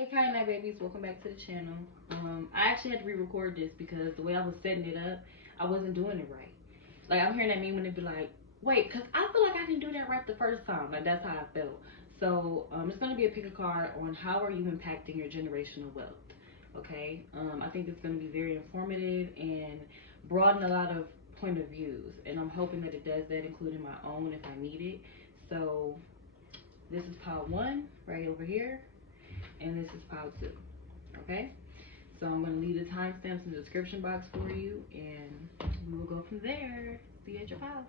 Hey Kyanite babies, welcome back to the channel. I actually had to re-record this because the way I was setting it up, I wasn't doing it right. Like I'm hearing that meme when they be like, wait, cause I feel like I didn't do that right the first time. Like that's how I felt. So it's gonna be a pick a card on how are you impacting your generational wealth. Okay. I think it's gonna be very informative and broaden a lot of point of views. And I'm hoping that it does that, including my own if I need it. So this is pile one right over here. And this is pile two. Okay, so I'm going to leave the timestamps in the description box for you, and we will go from there. See you at your pile.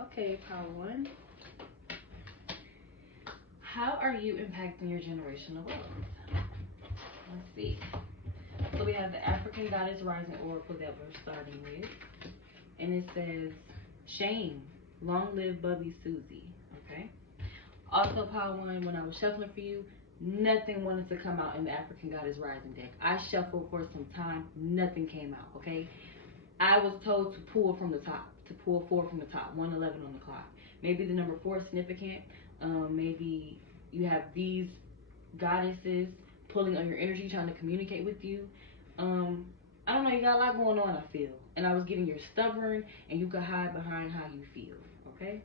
Okay, pile one. How are you impacting your generational wealth? Let's see. So we have the African Goddess Rising Oracle that we're starting with, and it says, "Shame, long live Bubby Susie." Okay. Also, pile one, when I was shuffling for you, nothing wanted to come out in the African Goddess Rising deck. I shuffled for some time, nothing came out, okay? I was told to pull from the top, to pull 4 from the top, 111 on the clock. Maybe the number 4 is significant. Maybe you have these goddesses pulling on your energy, trying to communicate with you. I don't know, you got a lot going on, I feel. And I was getting you're stubborn and you can hide behind how you feel, okay?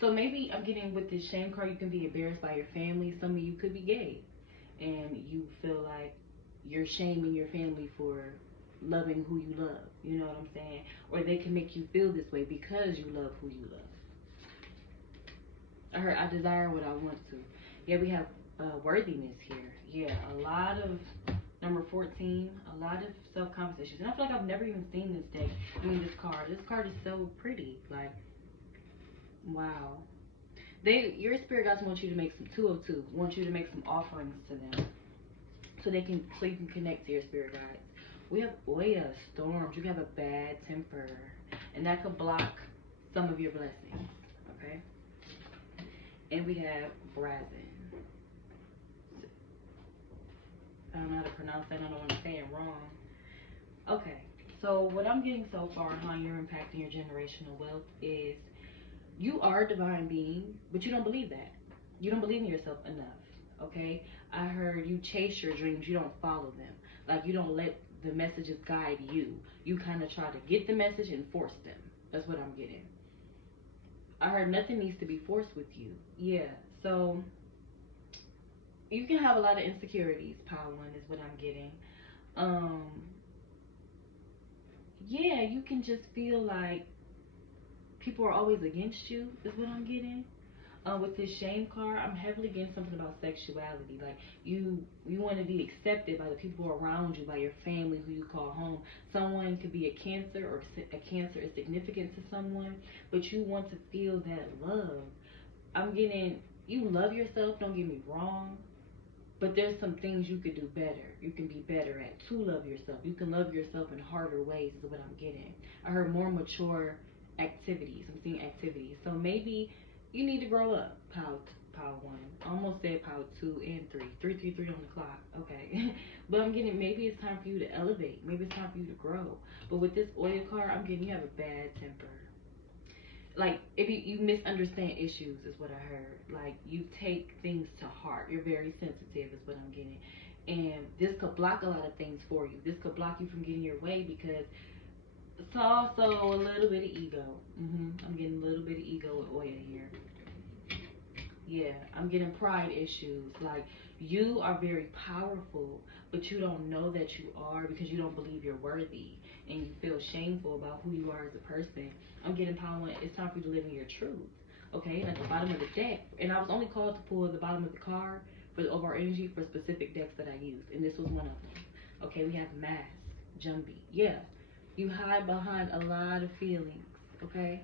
So maybe I'm getting with this shame card, you can be embarrassed by your family. Some of you could be gay and you feel like you're shaming your family for loving who you love. You know what I'm saying? Or they can make you feel this way because you love who you love. I heard I desire what I want to. Yeah, we have worthiness here. Yeah, a lot of number 14, a lot of self-confidence issues. And I feel like I've never even seen this deck. I mean, this card. This card is so pretty. Like, wow. Your spirit guides want you to make some 202, want you to make some offerings to them so you can connect to your spirit guides. We have Oya, storms. You can have a bad temper, and that could block some of your blessings. Okay. And we have Brazen. I don't know how to pronounce that. I don't want to say it wrong. Okay. So what I'm getting so far on how you're impacting your generational wealth is you are a divine being, but you don't believe that. You don't believe in yourself enough, okay? I heard you chase your dreams, you don't follow them. Like you don't let the messages guide you. You kind of try to get the message and force them. That's what I'm getting. I heard nothing needs to be forced with you. Yeah, so you can have a lot of insecurities, pile one is what I'm getting. Yeah, you can just feel like people are always against you is what I'm getting. With this shame card, I'm heavily getting something about sexuality. Like you want to be accepted by the people around you, by your family, who you call home. Someone could be a Cancer, or a Cancer is significant to someone, but you want to feel that love. I'm getting, you love yourself, don't get me wrong, but there's some things you could do better. You can be better at to love yourself. You can love yourself in harder ways is what I'm getting. I heard more mature activities. I'm seeing activities. So maybe you need to grow up. Pile one. Almost said pile 2 and 3. 333 on the clock. Okay. But I'm getting maybe it's time for you to elevate. Maybe it's time for you to grow. But with this Oya card, I'm getting you have a bad temper. Like if you misunderstand issues is what I heard. Like you take things to heart. You're very sensitive is what I'm getting. And this could block a lot of things for you. This could block you from getting your way because it's also a little bit of ego. I'm getting a little bit of ego with Oya here. Yeah, I'm getting pride issues. Like you are very powerful, but you don't know that you are because you don't believe you're worthy and you feel shameful about who you are as a person. I'm getting power. It's time for you to live in your truth. Okay, and at the bottom of the deck, and I was only called to pull the bottom of the card for the overall energy for specific decks that I used, and this was one of them. Okay, we have Mask, Jumbie. Yeah, you hide behind a lot of feelings. Okay.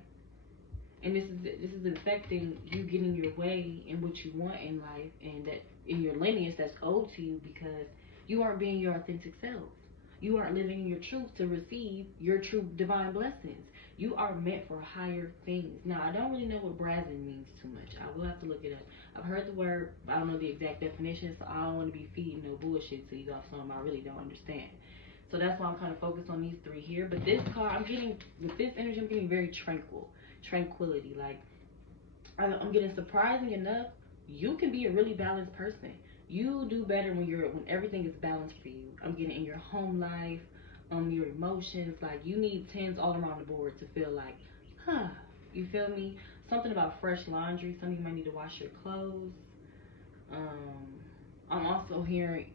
And this is affecting you getting your way in what you want in life, and that in your lineage that's owed to you because you aren't being your authentic self. You aren't living in your truth to receive your true divine blessings. You are meant for higher things. Now, I don't really know what brazen means too much. I will have to look it up. I've heard the word, but I don't know the exact definition, so I don't want to be feeding no bullshit to you off something I really don't understand. So that's why I'm kind of focused on these 3 here. But this card, I'm getting, with this energy, I'm getting very tranquility. Like I'm getting surprising enough, you can be a really balanced person. You do better when everything is balanced for you. I'm getting in your home life, your emotions. Like you need tens all around the board to feel like, huh. You feel me? Something about fresh laundry. Some of you might need to wash your clothes. I'm also hearing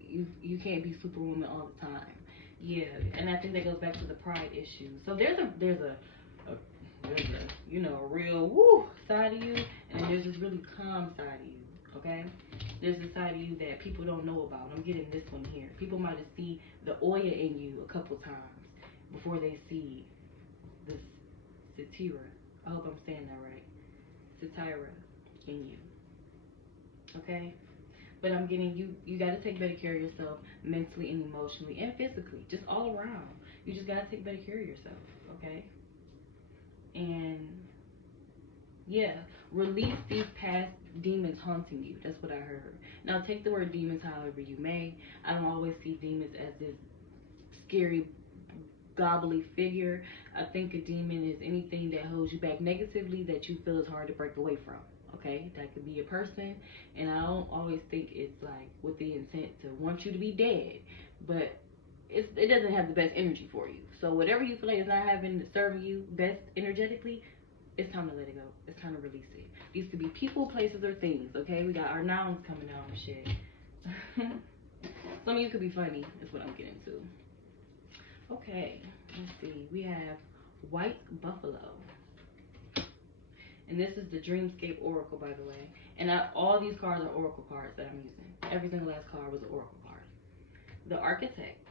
you can't be superwoman all the time. Yeah, and I think that goes back to the pride issue. So there's a a real woo side of you, and then there's this really calm side of you. Okay, there's this side of you that people don't know about. I'm getting this one here. People might have seen the oil in you a couple times before they see this satira. I hope I'm saying that right. Satira in you. Okay. But I'm getting you got to take better care of yourself mentally and emotionally and physically, just all around. You just got to take better care of yourself, okay? And yeah, release these past demons haunting you. That's what I heard. Now take the word demons however you may. I don't always see demons as this scary gobbly figure. I think a demon is anything that holds you back negatively that you feel is hard to break away from. Okay, that could be a person, and I don't always think it's like with the intent to want you to be dead, but it doesn't have the best energy for you. So whatever you feel like is not serving you best energetically, it's time to let it go. It's time to release it. These could be people, places, or things. Okay, we got our nouns coming out and shit. Some of you could be funny. Is what I'm getting to. Okay, let's see. We have White Buffalo. And this is the Dreamscape Oracle, by the way. And all these cards are Oracle cards that I'm using. Every single last card was an Oracle card. The Architect.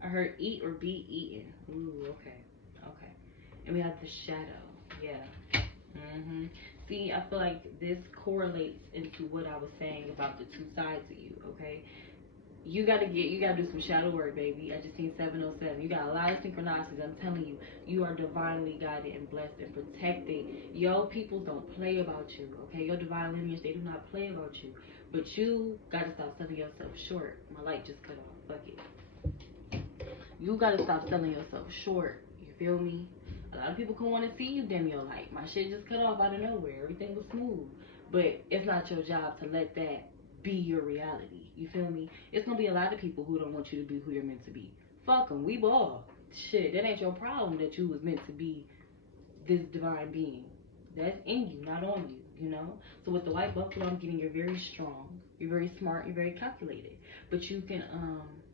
I heard eat or be eaten. Ooh, okay. Okay. And we have the Shadow. Yeah. See, I feel like this correlates into what I was saying about the two sides of you, okay? You gotta do some shadow work, baby. I just seen 707. You got a lot of synchronicities. I'm telling you, you are divinely guided and blessed and protected. Your people don't play about you, okay? Your divine lineage, they do not play about you. But you gotta stop selling yourself short. My light just cut off. Fuck it. You gotta stop selling yourself short. You feel me? A lot of people can want to see you dim your light. My shit just cut off out of nowhere. Everything was smooth. But it's not your job to let that be your reality. You feel me? It's gonna be a lot of people who don't want you to be who you're meant to be. Fuck them. We ball. Shit, that ain't your problem that you was meant to be this divine being. That's in you, not on you, you know? So with the White Buffalo, I'm getting you're very strong. You're very smart. You're very calculated. But you can,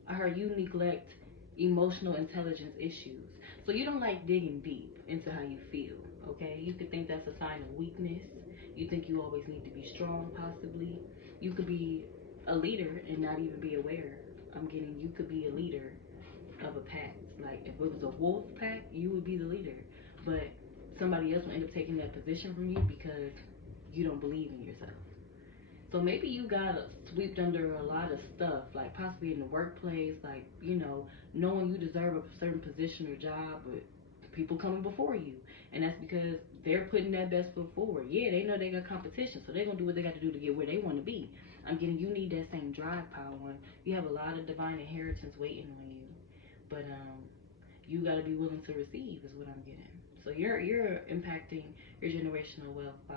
I heard you neglect emotional intelligence issues. So you don't like digging deep into how you feel, okay? You could think that's a sign of weakness. You think you always need to be strong, possibly. You could be a leader and not even be aware. I'm getting you could be a leader of a pack. Like if it was a wolf pack, you would be the leader. But somebody else will end up taking that position from you because you don't believe in yourself. So maybe you got swept under a lot of stuff, like possibly in the workplace, like, you know, knowing you deserve a certain position or job, but people coming before you. And that's because they're putting that best foot forward. Yeah, they know they got competition, so they're going to do what they got to do to get where they want to be. I'm getting you need that same drive power. You have a lot of divine inheritance waiting on you. But you got to be willing to receive is what I'm getting. So you're impacting your generational wealth by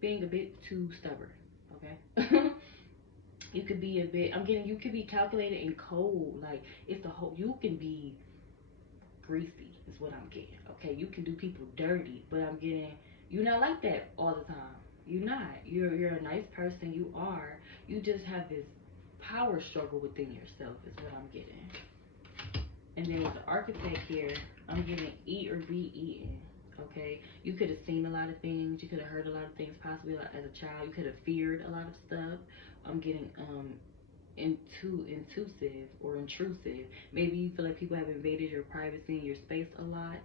being a bit too stubborn. Okay. You could be a bit, I'm getting, you could be calculated and cold. Like, it's the whole, you can be greasy, is what I'm getting. Okay, you can do people dirty, but I'm getting, you're not like that all the time. You're not. You're a nice person. You are. You just have this power struggle within yourself, is what I'm getting. And then with the Architect here, I'm getting eat or be eaten. Okay, you could have seen a lot of things, you could have heard a lot of things, possibly as a child, you could have feared a lot of stuff. I'm getting intrusive or intrusive. Maybe you feel like people have invaded your privacy and your space a lot,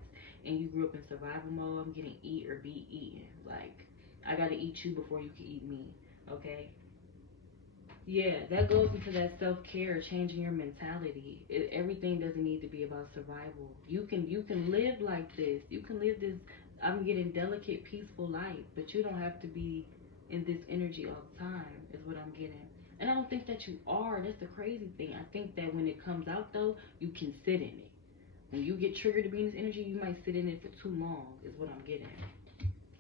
and you grew up in survival mode. I'm getting eat or be eaten. Like, I gotta eat you before you can eat me. Okay. Yeah, that goes into that self-care, changing your mentality. Everything doesn't need to be about survival. You can live like this. You can live this, I'm getting delicate, peaceful life, but you don't have to be in this energy all the time, is what I'm getting. And I don't think that you are. That's the crazy thing. I think that when it comes out, though, you can sit in it. When you get triggered to be in this energy, you might sit in it for too long, is what I'm getting.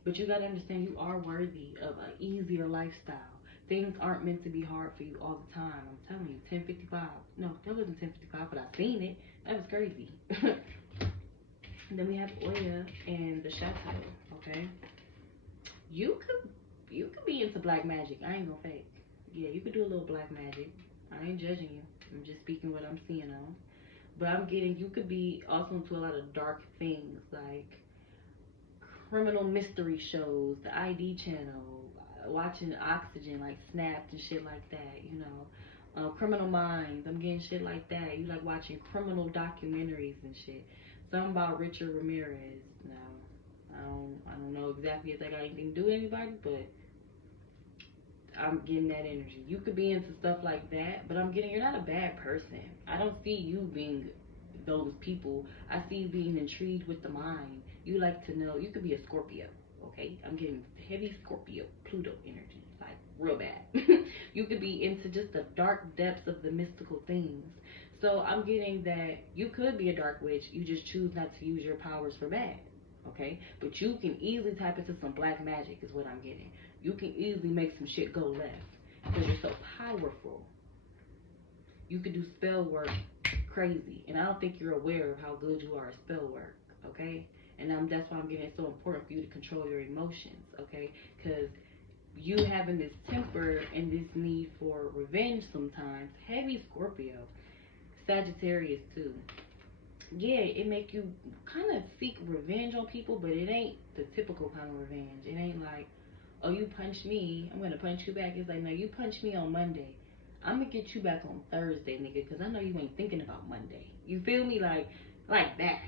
But you gotta understand you are worthy of an easier lifestyle. Things aren't meant to be hard for you all the time. I'm telling you, 1055. No, that wasn't 1055, but I seen it. That was crazy. And then we have Oya and the Chateau. Okay, you could be into black magic. I ain't gonna fake. Yeah, you could do a little black magic. I ain't judging you. I'm just speaking what I'm seeing on. But I'm getting you could be also into a lot of dark things like criminal mystery shows, the ID channel, watching Oxygen, like Snapped and shit like that, you know. Criminal Minds, I'm getting shit like that. You like watching criminal documentaries and shit. Something about Richard Ramirez. No, I don't know exactly if that got anything to do with anybody, but I'm getting that energy. You could be into stuff like that, but I'm getting you're not a bad person. I don't see you being those people. I see you being intrigued with the mind. You like to know. You could be a Scorpio, okay? I'm getting heavy Scorpio, Pluto energy, like real bad. You could be into just the dark depths of the mystical things. So I'm getting that you could be a dark witch. You just choose not to use your powers for bad, okay? But you can easily tap into some black magic is what I'm getting. You can easily make some shit go left because you're so powerful. You can do spell work crazy, and I don't think you're aware of how good you are at spell work, okay? And that's why I'm getting it so important for you to control your emotions, okay? Because you having this temper and this need for revenge sometimes, heavy Scorpio, Sagittarius too. Yeah, it make you kind of seek revenge on people, but it ain't the typical kind of revenge. It ain't like, oh, you punched me, I'm gonna punch you back. It's like, no, you punched me on Monday, I'm gonna get you back on Thursday, nigga, because I know you ain't thinking about Monday. You feel me? Like that.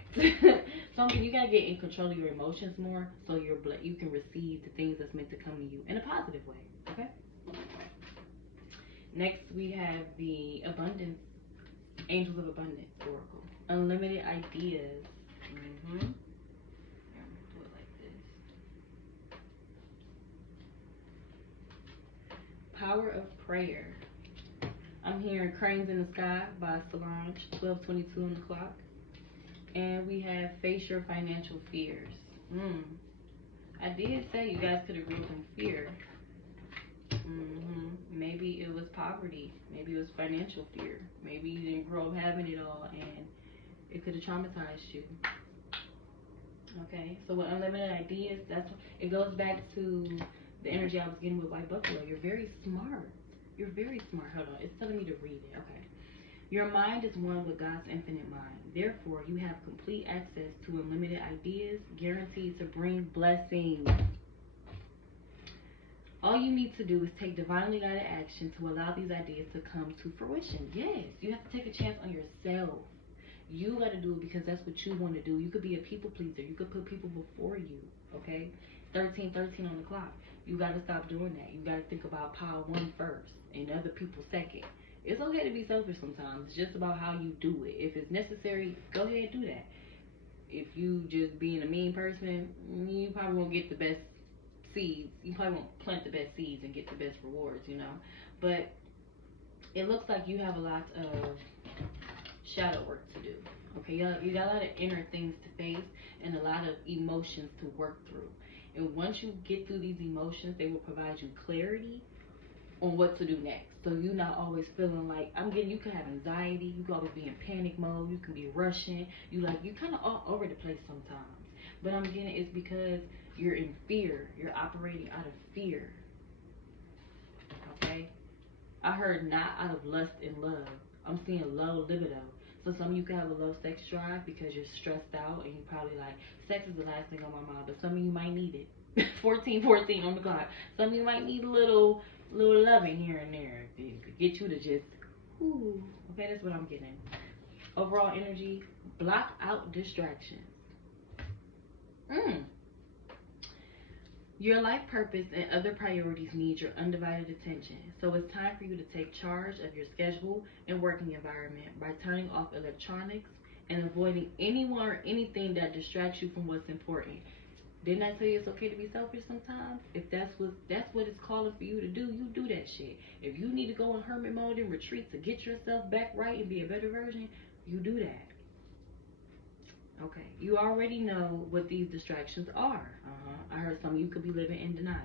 So you gotta get in control of your emotions more, so you can receive the things that's meant to come to you in a positive way. Okay. Next, we have the Abundance, Angels of Abundance Oracle. Unlimited ideas. Mm-hmm. Do it like this. Power of Prayer. I'm hearing Cranes in the Sky by Solange, 12:22 on the clock. And we have Face Your Financial Fears. I did say you guys could have grew up in fear. Maybe it was poverty. Maybe it was financial fear. Maybe you didn't grow up having it all and it could have traumatized you. Okay, so with unlimited ideas, it goes back to the energy I was getting with White Buffalo. You're very smart. You're very smart. Hold on, it's telling me to read it. Okay. Your mind is one with God's infinite mind. Therefore, you have complete access to unlimited ideas, guaranteed to bring blessings. All you need to do is take divinely guided action to allow these ideas to come to fruition. Yes, you have to take a chance on yourself. You got to do it because that's what you want to do. You could be a people pleaser. You could put people before you, okay? 13:13 on the clock. You got to stop doing that. You got to think about pile one first and other people second. It's okay to be selfish sometimes. It's just about how you do it. If it's necessary, go ahead and do that. If you just being a mean person, you probably won't get the best seeds. You probably won't plant the best seeds and get the best rewards, you know. But it looks like you have a lot of shadow work to do. Okay, you got a lot of inner things to face and a lot of emotions to work through. And once you get through these emotions, they will provide you clarity on what to do next. So you're not always feeling like you can have anxiety, you can always be in panic mode, you can be rushing, you kind of all over the place sometimes. But I'm getting it's because you're in fear. You're operating out of fear. Okay? I heard not out of lust and love. I'm seeing low libido. So some of you can have a low sex drive because you're stressed out and you probably like, sex is the last thing on my mind, but some of you might need it. 14:14 on the clock. Some of you might need a little loving here and there to get you to just, ooh. Okay, that's what I'm getting. Overall energy, block out distractions. Your life purpose and other priorities need your undivided attention. So it's time for you to take charge of your schedule and working environment by turning off electronics and avoiding anyone or anything that distracts you from what's important. Didn't I tell you it's okay to be selfish sometimes? If that's what it's calling for you to do, you do that shit. If you need to go in hermit mode and retreat to get yourself back right and be a better version, you do that. Okay, you already know what these distractions are. I heard some of you could be living in denial.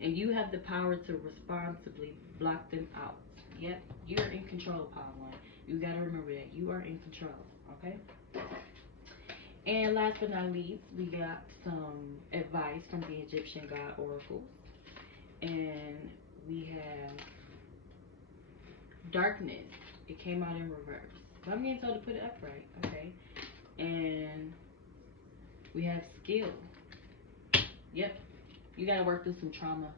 And you have the power to responsibly block them out. Yep, you're in control, Power One. You gotta remember that. You are in control, okay? And last but not least, we got some advice from the Egyptian God oracles. And we have darkness. It came out in reverse. So I'm getting told to put it upright, okay? And we have skill. Yep, you gotta work through some trauma.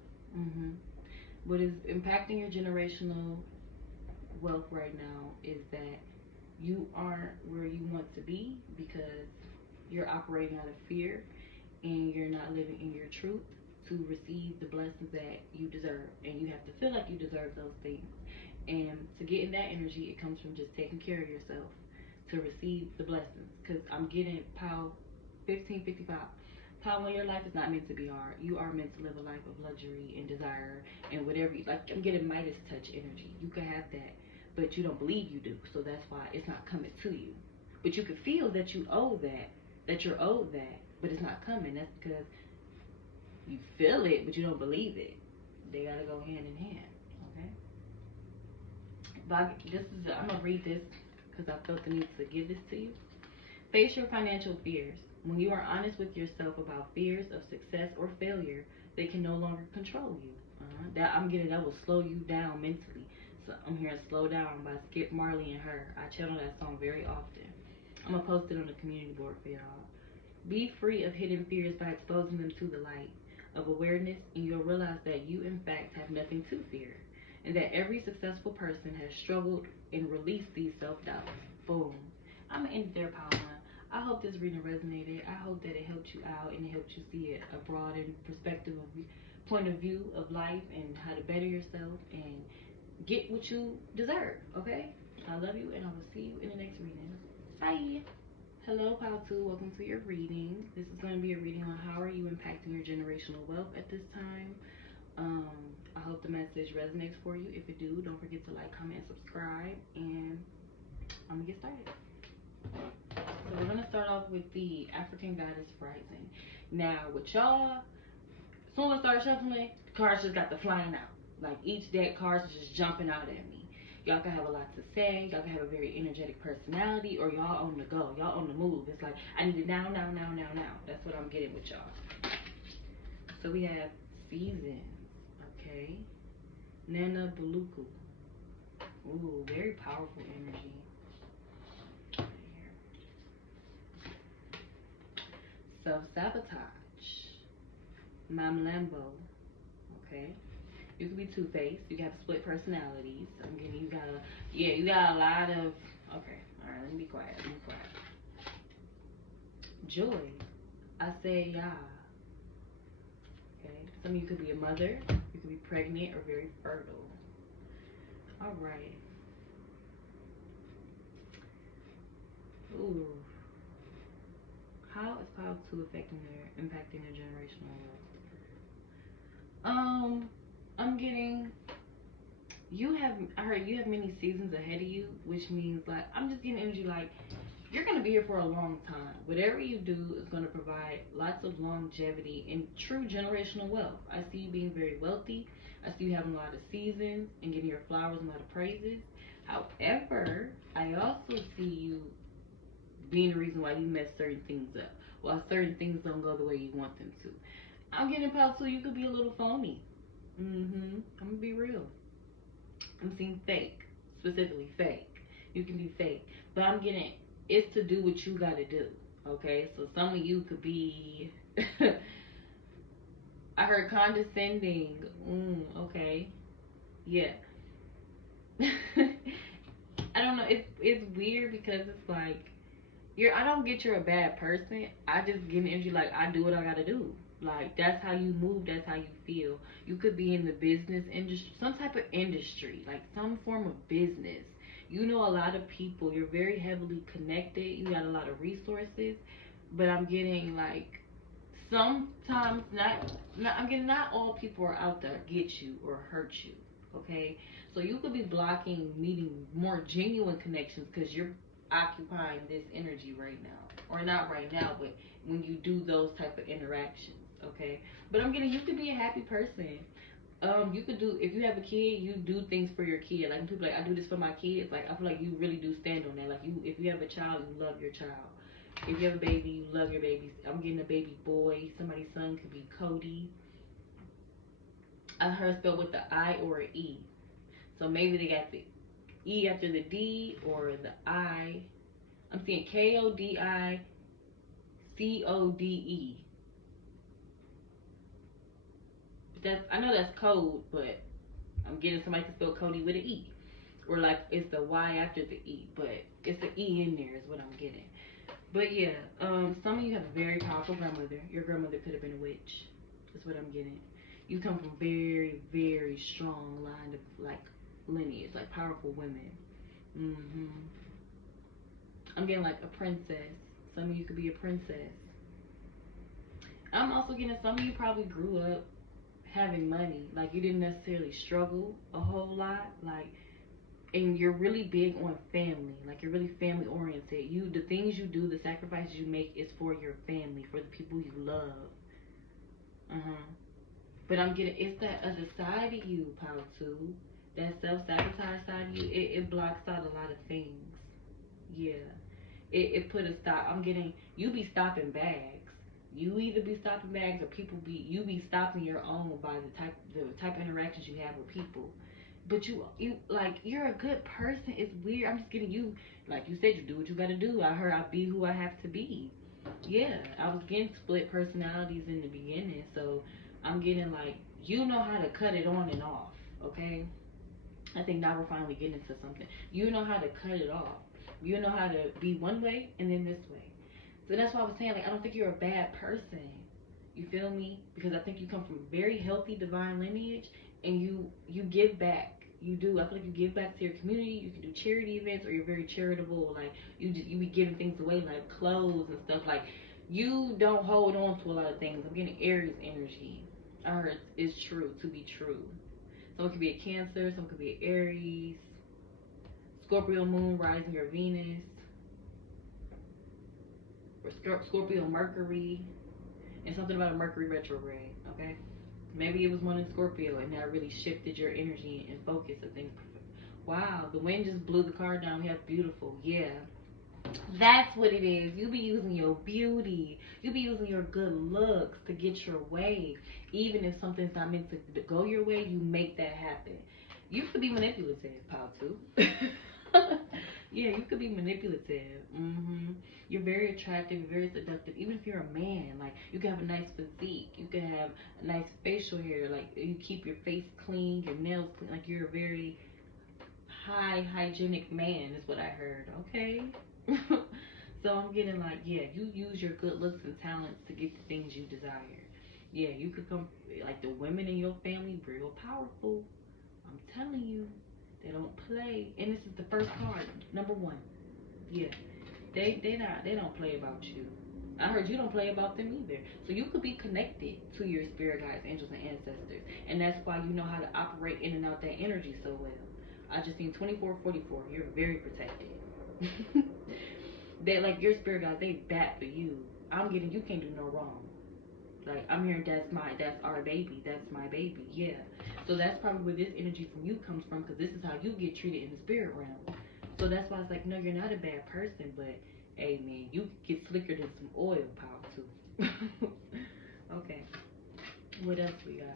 What is impacting your generational wealth right now is that you aren't where you want to be because you're operating out of fear and you're not living in your truth to receive the blessings that you deserve. And you have to feel like you deserve those things. And to get in that energy, it comes from just taking care of yourself to receive the blessings. Because I'm getting POW 1555. POW, when your life is not meant to be hard. You are meant to live a life of luxury and desire and whatever. Like, I'm getting Midas touch energy. You can have that, but you don't believe you do. So that's why it's not coming to you. But you can feel that you owe that, that you're owed that, but it's not coming. That's because you feel it, but you don't believe it. They gotta go hand in hand, okay? But I'm gonna read this because I felt the need to give this to you. Face your financial fears. When you are honest with yourself about fears of success or failure, they can no longer control you. That will slow you down mentally. So I'm hearing "Slow Down" by Skip Marley and Her. I channel that song very often. I'm gonna post it on the community board for y'all. Be free of hidden fears by exposing them to the light of awareness, and you'll realize that you in fact have nothing to fear, and that every successful person has struggled and released these self-doubts. Boom. I'm gonna end it there, Power One. I hope this reading resonated. I hope that it helped you out and it helped you see it a broadened perspective of point of view of life and how to better yourself and get what you deserve. Okay? I love you and I will see you in the next reading. Bye. Hello, Pile 2. Welcome to your reading. This is going to be a reading on how are you impacting your generational wealth at this time. I hope the message resonates for you. If it do, don't forget to like, comment, and subscribe. And I'm going to get started. So we're going to start off with the African Goddess Rising. Now, with y'all, as soon as I start shuffling, the cards just got the flying out. Like, each deck, cards are just jumping out at me. Y'all can have a lot to say. Y'all can have a very energetic personality, or y'all on the go. Y'all on the move. It's like, I need it now. That's what I'm getting with y'all. So we have Seasons. Okay. Nana Buluku. Ooh, very powerful energy. Self-sabotage. Mam Lambo. Okay. You can be two-faced. You can have split personalities. I'm getting you got a lot of. Okay. All right. Let me be quiet. Joy. I say yeah. Okay. Some of you could be a mother. You could be pregnant or very fertile. All right. Ooh. How is Power 2 impacting their generational wealth? I'm getting I heard you have many seasons ahead of you, which means like I'm just getting energy like you're gonna be here for a long time. Whatever you do is gonna provide lots of longevity and true generational wealth. I see you being very wealthy. I see you having a lot of seasons and getting your flowers and a lot of praises. However, I also see you being the reason why you mess certain things up, while certain things don't go the way you want them to. I'm getting Power 2, you could be a little phony. I'm gonna be real. I'm seeing fake, specifically fake. You can be fake, but I'm getting it's to do what you gotta do. Okay, so some of you could be. I heard condescending. Okay, yeah. I don't know. It's weird because it's like I don't get you're a bad person. I just get energy like I do what I gotta do. Like that's how you move, that's how you feel. You could be in the business industry, some type of industry, like some form of business. You know a lot of people, you're very heavily connected, you got a lot of resources, but I'm getting like sometimes not all people are out there get you or hurt you. Okay? So you could be blocking meeting more genuine connections because you're occupying this energy right now. or not right now, but when you do those type of interactions, okay? But I'm getting, you could be a happy person. You could do, if you have a kid, you do things for your kid. Like when people like, I do this for my kids. Like I feel like you really do stand on that. Like you, if you have a child, you love your child. If you have a baby, you love your babies. I'm getting a baby boy. Somebody's son could be Cody. I heard spelled with the I or an E. So maybe they got the E after the D or the I. I'm seeing KodiCode. That's, I know that's code, but I'm getting somebody to spell Cody with an E. Or like it's the Y after the E, but it's the E in there is what I'm getting. But yeah, some of you have a very powerful grandmother. Your grandmother could have been a witch. That's what I'm getting. You come from very, very strong line of like lineage, like powerful women. I'm getting like a princess. Some of you could be a princess. I'm also getting some of you probably grew up having money. Like you didn't necessarily struggle a whole lot. Like, and you're really big on family. Like you're really family oriented. You, the things you do, the sacrifices you make is for your family, for the people you love. But I'm getting, it's that other side of you, Power 2. That self-sabotage side of you, it blocks out a lot of things. Yeah. It put a stop. I'm getting, you be stopping bags. You either be stopping bags or you be stopping your own by the type of interactions you have with people. But you like, you're a good person. It's weird. I'm just getting you, like you said, you do what you gotta do. I heard I be who I have to be. Yeah, I was getting split personalities in the beginning, so I'm getting like, you know how to cut it on and off, okay? I think now we're finally getting into something. You know how to cut it off. You know how to be one way and then this way. So that's why I was saying, like, I don't think you're a bad person. You feel me? Because I think you come from very healthy divine lineage, and you give back. You do. I feel like you give back to your community. You can do charity events, or you're very charitable. Like you be giving things away, like clothes and stuff. Like you don't hold on to a lot of things. I'm getting Aries energy. I heard it's true to be true. Someone could be a Cancer. Someone could be an Aries. Scorpio moon rising or Venus. Or Scorpio Mercury. And something about a Mercury retrograde. Okay. Maybe it was one in Scorpio and that really shifted your energy and focus of things. Wow, the wind just blew the card down. We have beautiful. Yeah. That's what it is. You be using your beauty. You be using your good looks to get your way. Even if something's not meant to go your way, you make that happen. You could be manipulative, Pow too. Yeah, you could be manipulative. You're very attractive, you're very seductive. Even if you're a man, like you can have a nice physique, you can have a nice facial hair, like you keep your face clean, your nails clean, like you're a very hygienic man is what I heard. Okay. So I'm getting like, yeah, you use your good looks and talents to get the things you desire. Yeah, you could come, like the women in your family, real powerful. I'm telling you, they don't play. And this is the first card, number 1. Yeah, they don't play about you. I heard you don't play about them either. So you could be connected to your spirit guides, angels, and ancestors, and that's why you know how to operate in and out that energy so well. I just seen 2444. You're very protected. They like your spirit guides. They bat for you. I'm getting, you can't do no wrong. Like I'm hearing that's our baby, that's my baby. Yeah. So that's probably where this energy from you comes from, because this is how you get treated in the spirit realm. So that's why it's like, no, you're not a bad person, but hey man, you get slicker than some oil, Power too. Okay. What else we got?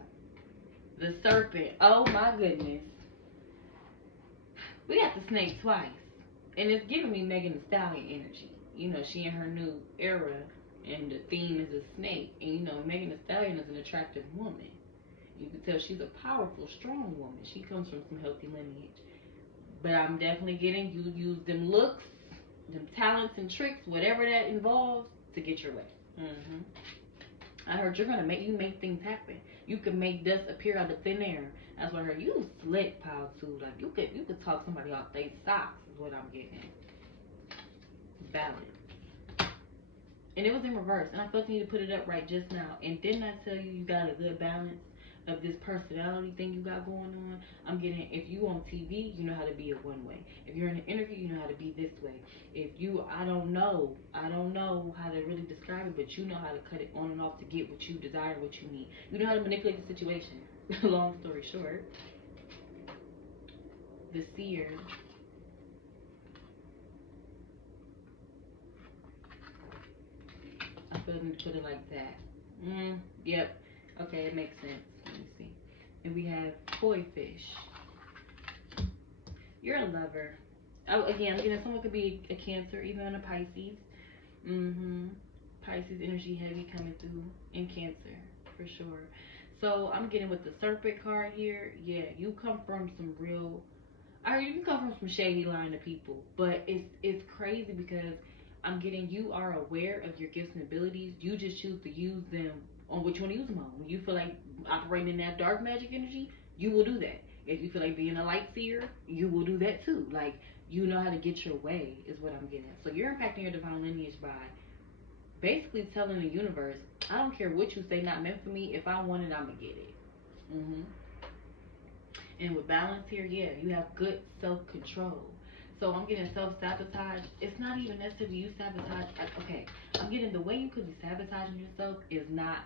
The serpent. Oh my goodness. We got the snake twice. And it's giving me Megan Thee Stallion energy. You know, she in her new era, and the theme is a snake. And you know, Megan Thee Stallion is an attractive woman. You can tell she's a powerful, strong woman. She comes from some healthy lineage. But I'm definitely getting you use them looks, them talents and tricks, whatever that involves, to get your way. I heard you're gonna make things happen. You can make dust appear out of thin air. That's what I heard. You slick, Power too. Like you could talk somebody off their socks is what I'm getting. Balance. And it was in reverse. And I felt you need to put it up right just now. And didn't I tell you you got a good balance? of this personality thing you got going on. I'm getting, if you on TV, you know how to be it one way. If you're in an interview, you know how to be this way. If you, I don't know how to really describe it, but you know how to cut it on and off to get what you desire, what you need. You know how to manipulate the situation. Long story short, the seer. I feel like to put it like that. Yep. Okay, it makes sense. Let me see. And we have koi fish. You're a lover. Oh, again, you know, someone could be a Cancer, even a Pisces. Pisces energy heavy coming through in Cancer, for sure. So I'm getting with the Serpent card here. Yeah, you come from some real, you can come from some shady line of people, but it's crazy because I'm getting you are aware of your gifts and abilities. You just choose to use them on what you want to use them on. When you feel like operating in that dark magic energy, you will do that. If you feel like being a light seer, you will do that too. Like, you know how to get your way is what I'm getting at. So you're impacting your divine lineage by basically telling the universe, I don't care what you say, not meant for me. If I want it, I'm going to get it. And with balance here, yeah, you have good self-control. So I'm getting self-sabotage. It's not even necessarily you sabotage. Okay, I'm getting the way you could be sabotaging yourself is not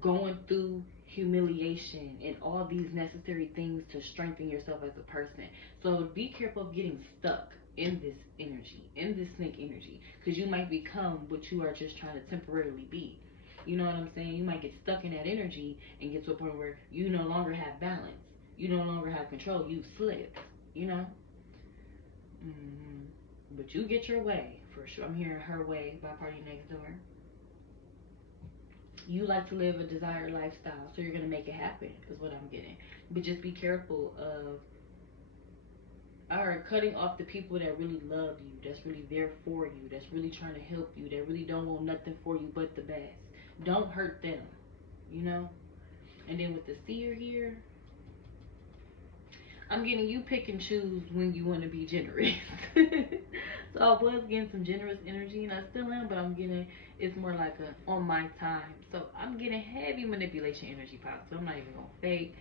going through humiliation and all these necessary things to strengthen yourself as a person. So be careful of getting stuck in this energy, in this snake energy, because you might become what you are just trying to temporarily be. You know what I'm saying? You might get stuck in that energy and get to a point where you no longer have balance. You no longer have control. You slip, you know? But you get your way, for sure. I'm hearing her way by Party Next Door. You like to live a desired lifestyle, so you're going to make it happen, is what I'm getting. But just be careful of cutting off the people that really love you, that's really there for you, that's really trying to help you, that really don't want nothing for you but the best. Don't hurt them, you know? And then with the seer here, I'm getting you pick and choose when you want to be generous. So I was getting some generous energy, and I still am, but I'm getting, it's more like a on my time. So I'm getting heavy manipulation energy power. So I'm not even gonna fake.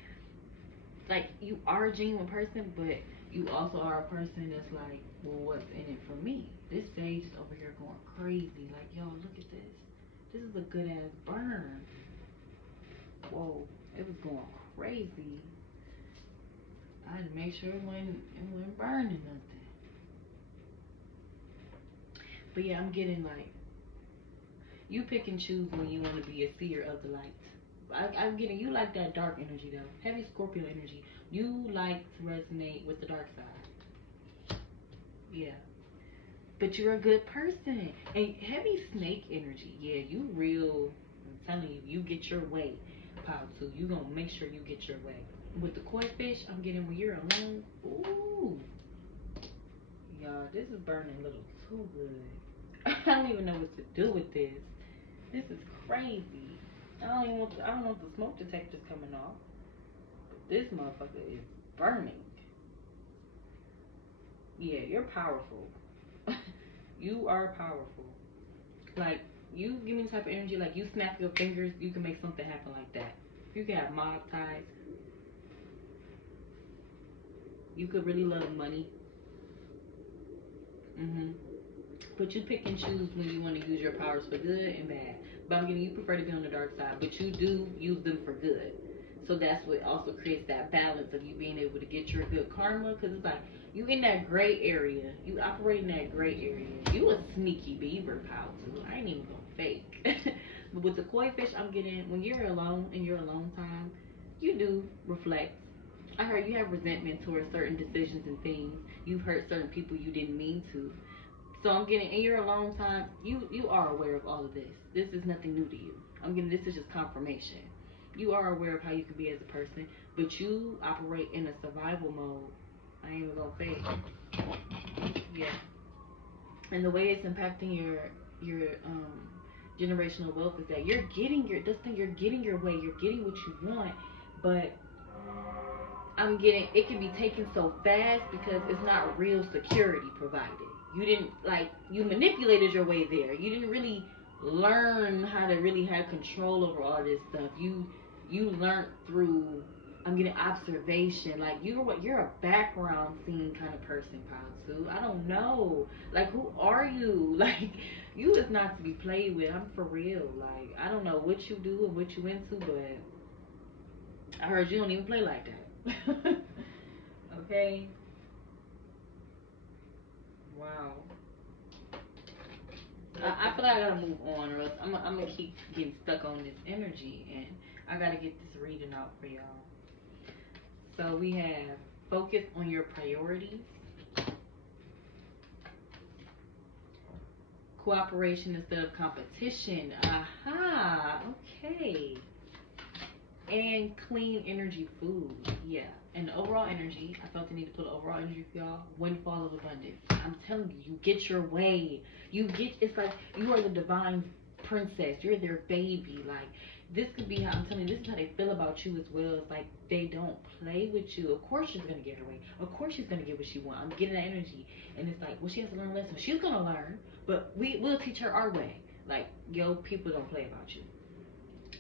Like, you are a genuine person, but you also are a person that's like, well, what's in it for me? This sage is over here going crazy. Like, yo, look at this. This is a good ass burn. Whoa, it was going crazy. I had to make sure it wasn't burning nothing. But yeah, I'm getting like, you pick and choose when you want to be a seer of the light. I'm getting, you like that dark energy though. Heavy Scorpio energy. You like to resonate with the dark side. Yeah. But you're a good person. And heavy snake energy. Yeah, you real, I'm telling you, you get your way, pal too. You gonna make sure you get your way. With the koi fish, I'm getting when you're alone. Ooh. Y'all, this is burning a little too good. I don't even know what to do with this. This is crazy. I don't want the smoke detectors coming off. But this motherfucker is burning. Yeah, you're powerful. You are powerful. Like, you give me the type of energy, like you snap your fingers, you can make something happen like that. You can have mob ties. You could really love money. But you pick and choose when you want to use your powers for good and bad. But I'm getting, you prefer to be on the dark side, but you do use them for good. So that's what also creates that balance of you being able to get your good karma. Because it's like, you in that gray area. You operate in that gray area. You a sneaky beaver, pal, too. I ain't even gonna fake. But with the koi fish, I'm getting, when you're alone, in your alone time, you do reflect. I heard you have resentment towards certain decisions and things. You've hurt certain people you didn't mean to. So I'm getting, in your alone time, you are aware of all of this. This is nothing new to you. I'm getting, this is just confirmation. You are aware of how you can be as a person, but you operate in a survival mode. I ain't even gonna fake. Yeah. And the way it's impacting your generational wealth is that you're getting your, this thing, you're getting your way, you're getting what you want, but I'm getting, it can be taken so fast because it's not real security provided. You didn't, like, you manipulated your way there. You didn't really learn how to really have control over all this stuff. You You learned through, I'm getting observation. Like you're a background scene kind of person, Patu. I don't know. Like who are you? Like you is not to be played with. I'm for real. Like I don't know what you do and what you into, but I heard you don't even play like that. Okay. Wow. I feel like I gotta move on, or else I'm gonna keep getting stuck on this energy, and I gotta get this reading out for y'all. So we have focus on your priorities, cooperation instead of competition. Aha, okay. And clean energy food. Yeah. And overall energy, I felt the need to put overall energy for y'all. Windfall of abundance. I'm telling you, you get your way. It's like you are the divine princess. You're their baby. Like, this could be how, I'm telling you, this is how they feel about you as well. It's like they don't play with you. Of course she's going to get her way. Of course she's going to get what she wants. I'm getting that energy. And it's like, well, she has to learn a lesson. She's going to learn, but we'll teach her our way. Like, yo, people don't play about you.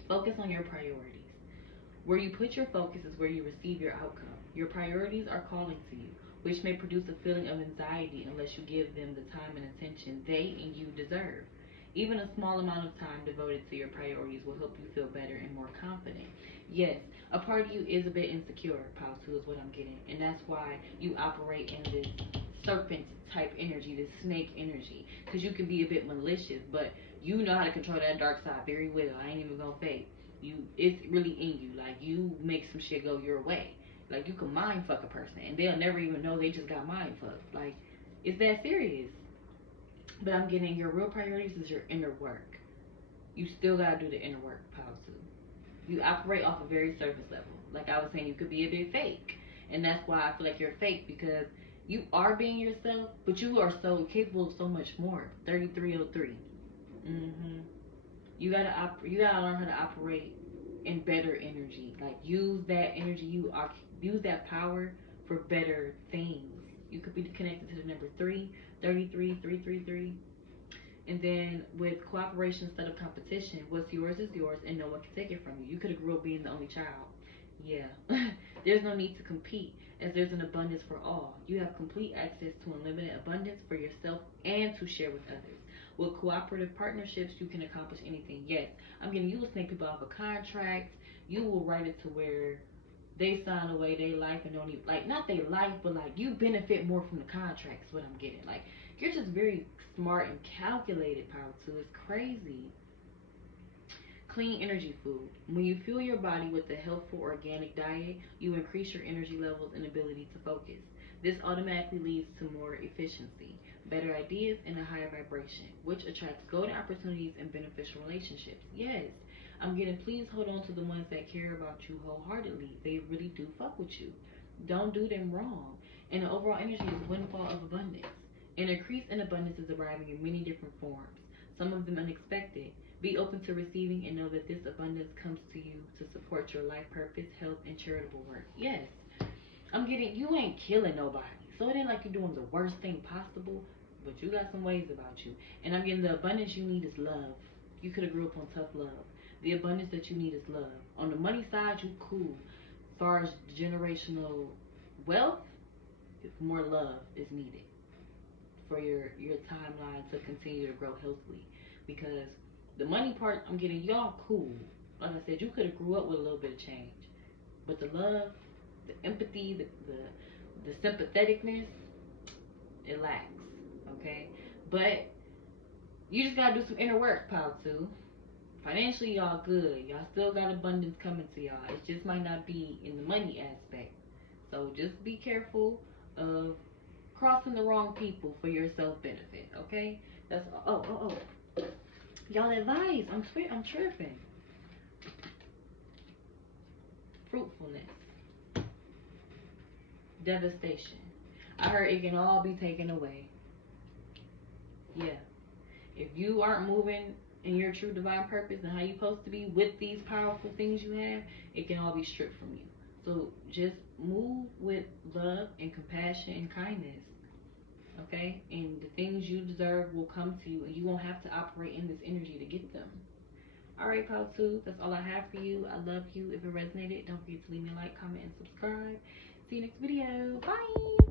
Focus on your priorities. Where you put your focus is where you receive your outcome. Your priorities are calling to you, which may produce a feeling of anxiety unless you give them the time and attention they and you deserve. Even a small amount of time devoted to your priorities will help you feel better and more confident. Yes, a part of you is a bit insecure, Pal 2 is what I'm getting. And that's why you operate in this serpent type energy, this snake energy. Because you can be a bit malicious, but you know how to control that dark side very well. I ain't even gonna fake. It's really in you. Like, you make some shit go your way. Like, you can mind fuck a person and they'll never even know they just got mind fucked. Like, it's that serious. But I'm getting your real priorities is your inner work. You still gotta do the inner work, Pal 2. You operate off a very surface level. Like I was saying, you could be a bit fake. And that's why I feel like you're fake, because you are being yourself, but you are so capable of so much more. 3303. You gotta learn how to operate in better energy. Like, use that energy, use that power for better things. You could be connected to the number 3, 33, 333. And then with cooperation instead of competition, what's yours is yours and no one can take it from you. You could have grew up being the only child. Yeah. There's no need to compete, as there's an abundance for all. You have complete access to unlimited abundance for yourself and to share with others. With cooperative partnerships, you can accomplish anything. Yes, I'm getting, you will take people off a contract. You will write it to where they sign away their life and don't even, like, not their life, but like, you benefit more from the contracts, what I'm getting. Like, you're just very smart and calculated, Power 2. It's crazy. Clean energy food. When you fuel your body with a healthful organic diet, you increase your energy levels and ability to focus. This automatically leads to more efficiency, better ideas, and a higher vibration, which attracts golden opportunities and beneficial relationships. Yes, I'm getting, please hold on to the ones that care about you wholeheartedly. They really do fuck with you. Don't do them wrong. And the overall energy is windfall of abundance. An increase in abundance is arriving in many different forms, some of them unexpected. Be open to receiving and know that this abundance comes to you to support your life purpose, health, and charitable work. Yes, I'm getting, you ain't killing nobody. So it ain't like you're doing the worst thing possible, but you got some ways about you. And I'm getting, the abundance you need is love. You could have grew up on tough love. The abundance that you need is love. On the money side, you cool. As far as generational wealth, more love is needed for your timeline to continue to grow healthily. Because the money part, I'm getting, y'all cool. Like I said, you could have grew up with a little bit of change. But the love, the empathy, the sympatheticness, it lacks. Okay? But you just gotta do some inner work, Pal 2. Financially, y'all good. Y'all still got abundance coming to y'all. It just might not be in the money aspect. So just be careful of crossing the wrong people for your self-benefit, okay? That's, oh. Y'all advice. I'm tripping. Fruitfulness. Devastation. I heard it can all be taken away. Yeah. If you aren't moving in your true divine purpose and how you're supposed to be with these powerful things you have, it can all be stripped from you. So just move with love and compassion and kindness. Okay? And the things you deserve will come to you, and you won't have to operate in this energy to get them. All right, Pal 2, that's all I have for you. I love you. If it resonated, don't forget to leave me a like, comment, and subscribe. See you next video. Bye.